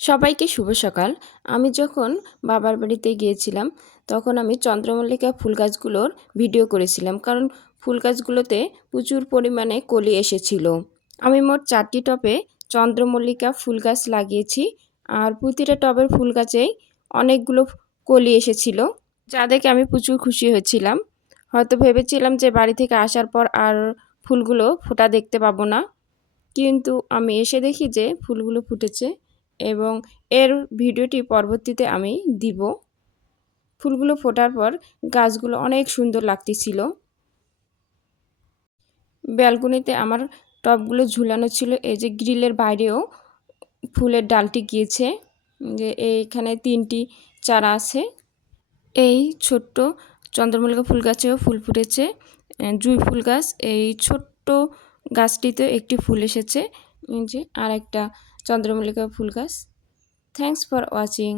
সবাইকে শুভ সকাল। আমি যখন বাবার বাড়িতে গিয়েছিলাম তখন আমি চন্দ্রমল্লিকা ফুল গাছগুলোর ভিডিও করেছিলাম, কারণ ফুল গাছগুলোতে প্রচুর পরিমাণে কলি এসেছিল। আমি মোট 4টি টবে চন্দ্রমল্লিকা ফুল গাছ লাগিয়েছি, আর প্রতিটা টবের ফুল গাছেই অনেকগুলো কলি এসেছিল, যা দেখে আমি প্রচুর খুশি হয়েছিলাম। হয়তো ভেবেছিলাম যে বাড়ি থেকে আসার পর আর ফুলগুলো ফোটা দেখতে পাবো না, কিন্তু আমি এসে দেখি যে ফুলগুলো ফুটেছে এবং এর ভিডিওটি পরবর্তীতে আমি দিব। ফুলগুলো ফোটার পর গাছগুলো অনেক সুন্দর লাগতেছিল। ব্যালকনিতে আমার টবগুলো ঝুলানো ছিল, এই যে গ্রিলের বাইরেও ফুলের ডালটি গিয়েছে, যে এইখানে 3টি চারা আছে। এই ছোট্ট চন্দ্রমল্লিকা ফুল গাছেও ফুল ফুটেছে। জুঁই ফুল গাছ, এই ছোট্ট গাছটিতে একটি ফুল এসেছে, যে আর একটা চন্দ্রমল্লিকা ফুল গাছ। Thanks for watching.